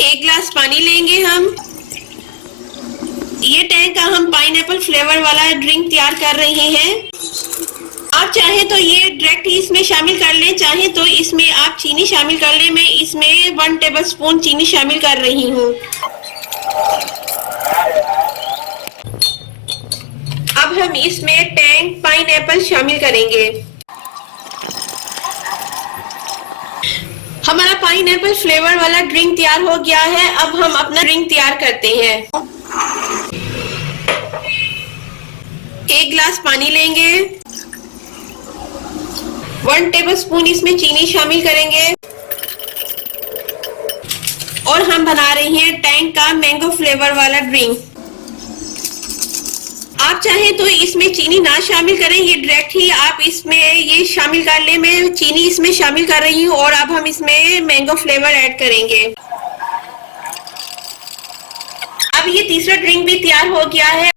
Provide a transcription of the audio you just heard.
एक गिलास पानी लेंगे हम। ये टैंक का हम पाइनएप्पल फ्लेवर वाला ड्रिंक तैयार कर रहे हैं। आप चाहे तो ये डायरेक्ट ही इसमें शामिल कर लें, चाहे तो इसमें आप चीनी शामिल कर लें। मैं इसमें 1 टेबलस्पून चीनी शामिल कर रही हूँ। अब हम इसमें टैंक पाइनएप्पल शामिल करेंगे। हमारा पाइनएप्पल फ्लेवर वाला ड्रिंक तैयार हो गया है। अब हम अपना ड्रिंक तैयार करते हैं। एक गिलास पानी लेंगे, 1 टेबलस्पून इसमें चीनी शामिल करेंगे और हम बना रहे हैं टैंक का मैंगो फ्लेवर वाला ड्रिंक। आप चाहें तो इसमें चीनी ना शामिल करें, ये डायरेक्ट ही आप इसमें ये शामिल कर लें। मैं चीनी इसमें शामिल कर रही हूँ और अब हम इसमें मैंगो फ्लेवर ऐड करेंगे। अब ये तीसरा ड्रिंक भी तैयार हो गया है।